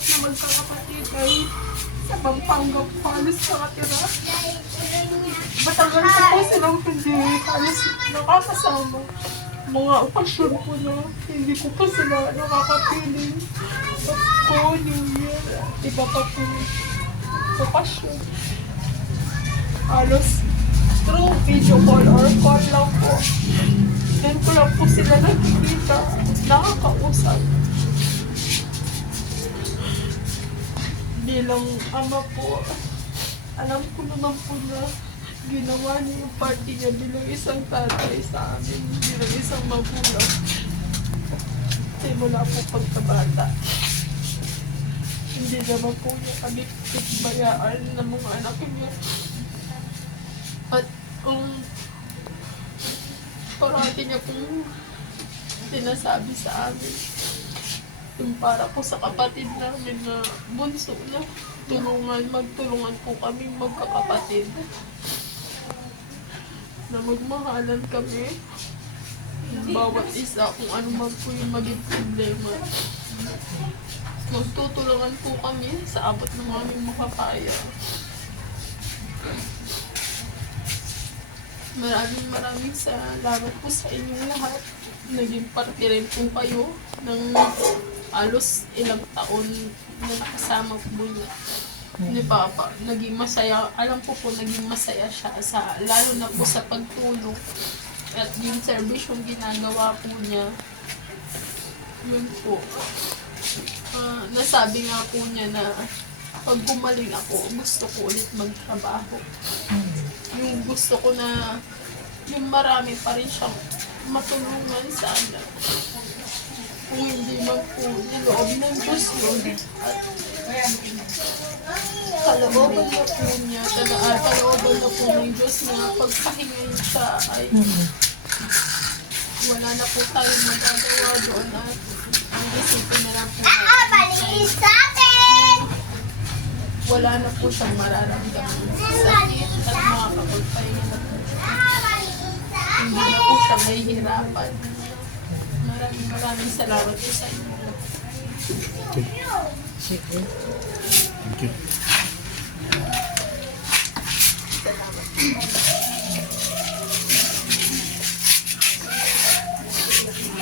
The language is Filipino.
na magkakapatid ay sa Pampanga po halos nakatira. Matagal na po silang hindi halos nakakasama. Mga okasyon po na hindi ko po sila nakakapiling. Pasko, New Year, iba pa po okasyon. Halos through video call or call lang po. Then ko lang po sila nakikita, nakakausap. Bilang ama po, alam ko naman po na ginawa niya yung party niya bilang isang tatay sa amin, bilang isang magulang. Simula po pagkabata. Hindi naman po niya kami bayaan ng mga anak niya. At parati niya pong sinasabi sa amin, yung para po sa kapatid namin na bunso na magtulungan po kami magkakapatid. Na magmahalan kami. Bawat isa kung ano man po yung maging problema. Magtutulungan po kami sa abot ng aming makakaya. Maraming salamat po sa inyong lahat. Naging parte rin po kayo ng alos ilang taon na nakasama po niya. Ni Papa, naging masaya, alam ko po naging masaya siya lalo na po sa pagtulong at yung service yung ginagawa po niya. Yun po. Nasabi nga po niya na pag gumaling ako, gusto ko ulit magtrabaho. Yung gusto ko na yung marami pa rin siyang matulungan sana. Kung hindi man po niloob ng Diyos yun. At kalooban na po niya, kalooban na po ng Diyos na pagpahingayin siya ay wala na po tayong magagawa doon at ang isipin na lang po wala na po siyang mararamdaman sakit at makakapagpahinga na po siya. Hindi na po siya mahihirapan. Maraming salamat po sa inyo. Sige. Thank you. Salamat.